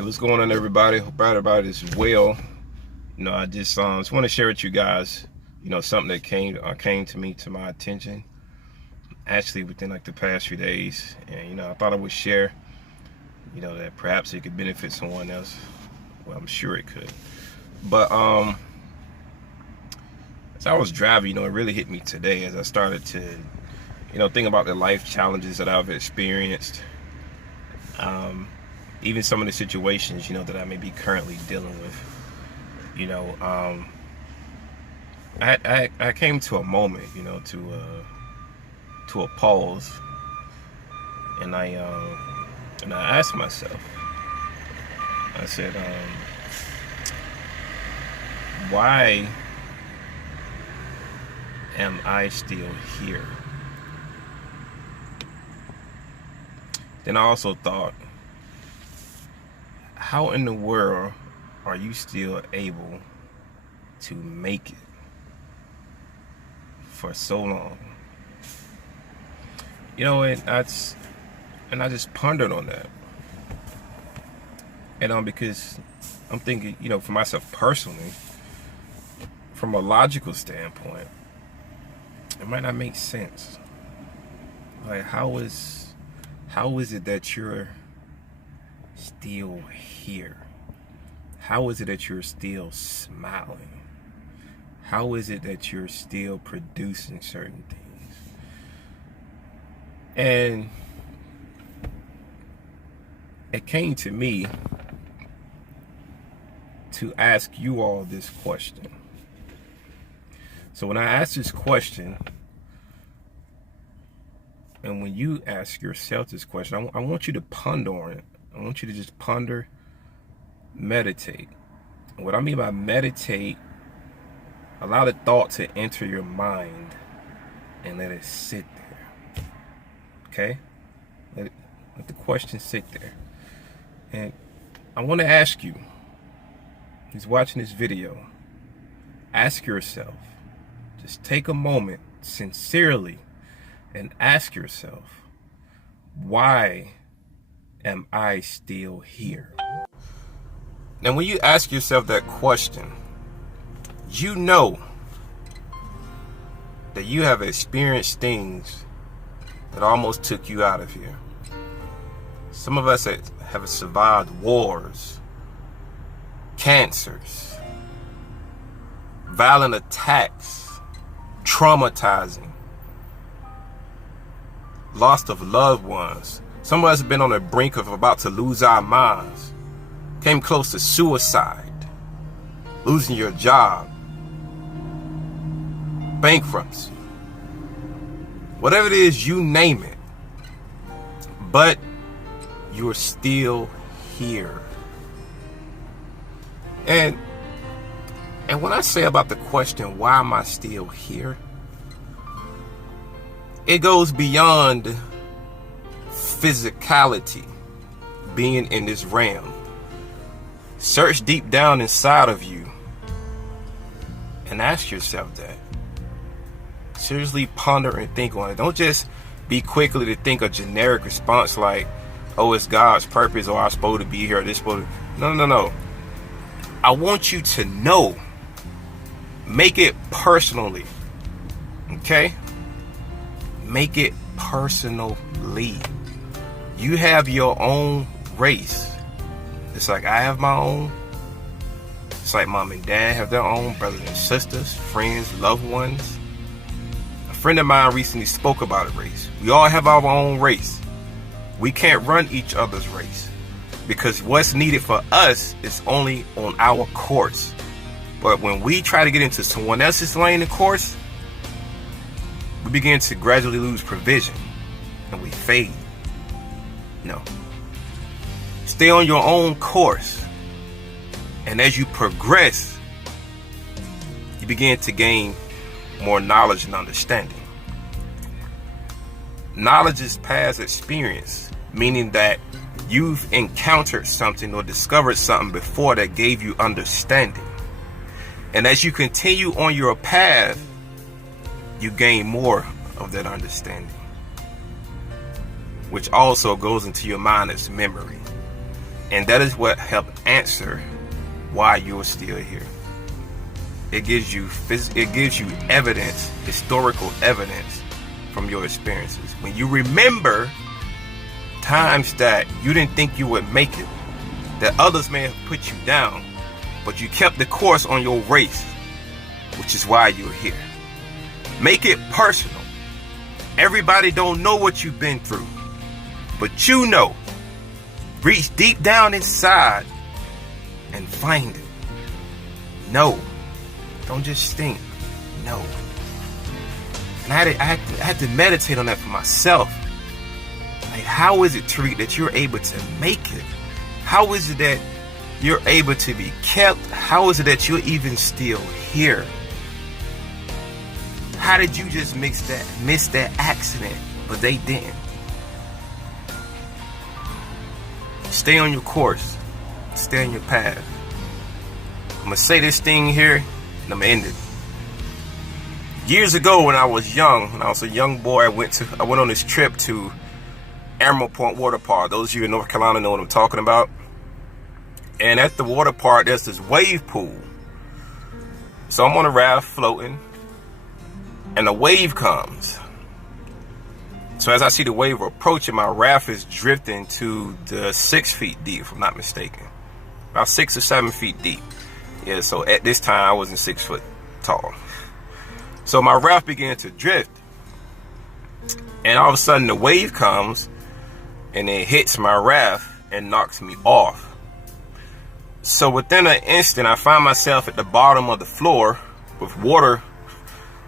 Hey, what's going on, everybody? Hope everybody's well. I just want to share with you guys, something that came to my attention, actually within like the past few days, and I thought I would share, that perhaps it could benefit someone else. Well, I'm sure it could. But as I was driving, it really hit me today as I started to, think about the life challenges that I've experienced. Even some of the situations, that I may be currently dealing with. I came to a moment, to a pause, and I asked myself, I said, why am I still here? Then I also thought, how in the world are you still able to make it for so long? And I just pondered on that. And because I'm thinking, for myself personally, from a logical standpoint, it might not make sense. Like, how is it that you're still here? How is it that you're still smiling? How is it that you're still producing certain things? And it came to me to ask you all this question. So when I ask this question, and when you ask yourself this question, I want you to ponder on it. I want you to just ponder, meditate. And what I mean by meditate, allow the thought to enter your mind and let it sit there. Okay? Let the question sit there. And I want to ask you, who's watching this video, ask yourself, just take a moment sincerely and ask yourself, why am I still here? Now, when you ask yourself that question, you know that you have experienced things that almost took you out of here. Some of us have survived wars, cancers, violent attacks, traumatizing, loss of loved ones. Some of us have been on the brink of about to lose our minds. Came close to suicide, losing your job, bankruptcy, whatever it is, you name it. But you're still here. And when I say about the question, why am I still here? It goes beyond physicality, being in this realm. Search deep down inside of you and ask yourself that. Seriously ponder and think on it. Don't just be quickly to think a generic response like, oh, it's God's purpose, or I'm supposed to be here, or this supposed to... No. I want you to know. Make it personally. Okay? Make it personally. You have your own race. It's like I have my own. It's like mom and dad have their own, brothers and sisters, friends, loved ones. A friend of mine recently spoke about a race. We all have our own race. We can't run each other's race because what's needed for us is only on our course. But when we try to get into someone else's lane and course, we begin to gradually lose provision and we fade. No. Stay on your own course. And as you progress, you begin to gain more knowledge and understanding. Knowledge is past experience, meaning that you've encountered something or discovered something before that gave you understanding. And as you continue on your path, you gain more of that understanding, which also goes into your mind as memory. And that is what helped answer why you're still here. It gives you evidence, historical evidence from your experiences. When you remember times that you didn't think you would make it, that others may have put you down, but you kept the course on your race, which is why you're here. Make it personal. Everybody don't know what you've been through, but you know. Reach deep down inside and find it. No. Don't just think. No. And I had to meditate on that for myself. Like, how is it, Tariq, that you're able to make it? How is it that you're able to be kept? How is it that you're even still here? How did you just miss that accident, but they didn't? Stay on your course. Stay on your path. I'm going to say this thing here, and I'm going to end it. Years ago when I was young, when I was a young boy, I went on this trip to Emerald Point Water Park. Those of you in North Carolina know what I'm talking about. And at the water park, there's this wave pool. So I'm on a raft floating, and a wave comes. So as I see the wave approaching, my raft is drifting to the 6 feet deep, if I'm not mistaken. About 6 or 7 feet deep. Yeah, so at this time, I wasn't 6 foot tall. So my raft began to drift. And all of a sudden, the wave comes, and it hits my raft and knocks me off. So within an instant, I find myself at the bottom of the floor with water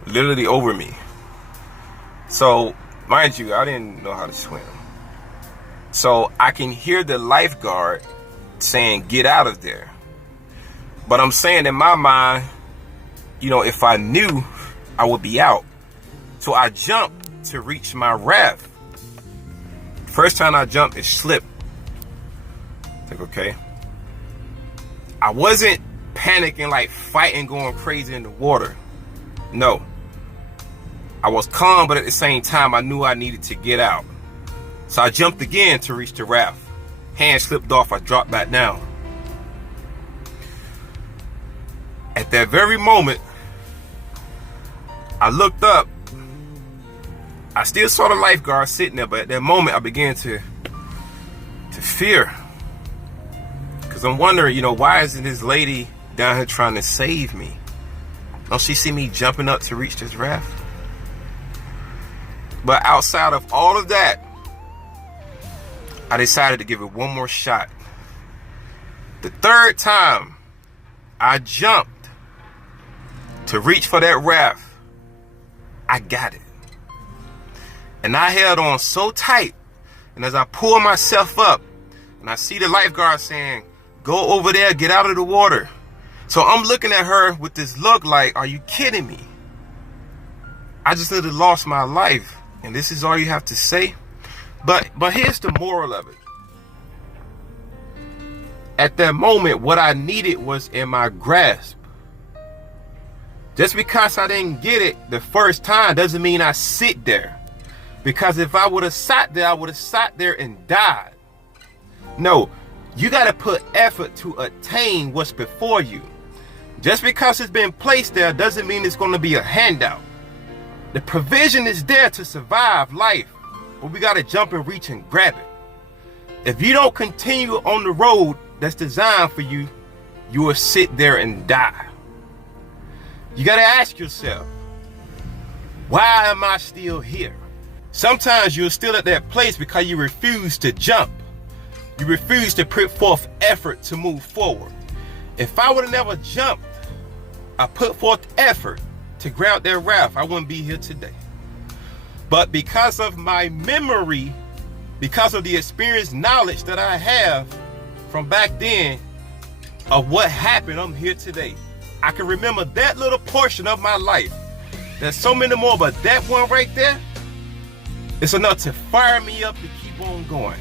literally over me. So, mind you, I didn't know how to swim. So I can hear the lifeguard saying, "Get out of there." But I'm saying in my mind, if I knew, I would be out. So I jumped to reach my raft. First time I jumped, it slipped. Like, okay. I wasn't panicking, like fighting, going crazy in the water. No. I was calm, but at the same time, I knew I needed to get out. So I jumped again to reach the raft. Hand slipped off, I dropped back down. At that very moment, I looked up. I still saw the lifeguard sitting there, but at that moment, I began to fear. Because I'm wondering, why isn't this lady down here trying to save me? Don't she see me jumping up to reach this raft? But outside of all of that, I decided to give it one more shot. The third time I jumped to reach for that raft, I got it. And I held on so tight. And as I pull myself up, and I see the lifeguard saying, "Go over there, get out of the water." So I'm looking at her with this look like, are you kidding me? I just literally lost my life. And this is all you have to say? But here's the moral of it. At that moment, what I needed was in my grasp. Just because I didn't get it the first time doesn't mean I sit there. Because if I would have sat there, I would have sat there and died. No, you got to put effort to attain what's before you. Just because it's been placed there doesn't mean it's going to be a handout. The provision is there to survive life, but we got to jump and reach and grab it. If you don't continue on the road that's designed for you, you will sit there and die. You got to ask yourself, why am I still here? Sometimes you're still at that place because you refuse to jump. You refuse to put forth effort to move forward. If I would have never jumped, I put forth effort to grab that raft, I wouldn't be here today. But because of my memory, because of the experience, knowledge that I have from back then of what happened, I'm here today. I can remember that little portion of my life. There's so many more, but that one right there, it's enough to fire me up to keep on going.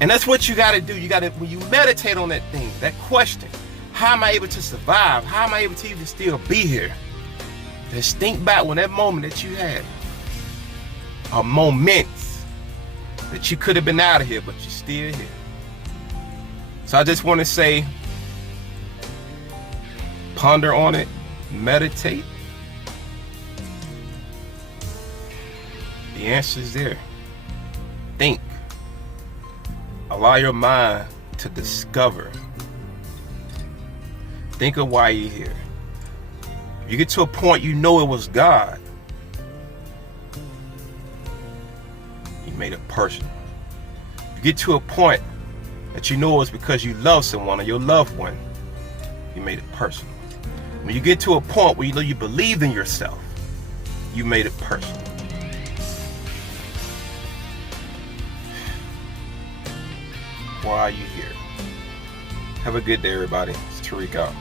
And that's what you got to do. You got to, when you meditate on that thing, that question, how am I able to survive? How am I able to even still be here? Just think back when that moment that you had, a moment that you could have been out of here, but you're still here. So I just want to say, ponder on it, meditate. The answer is there. Think. Allow your mind to discover. Think of why you're here. If you get to a point you know it was God, you made it personal. If you get to a point that you know it was because you love someone or your loved one, you made it personal. When you get to a point where you know you believe in yourself, you made it personal. Why are you here? Have a good day, everybody. It's Tariq out.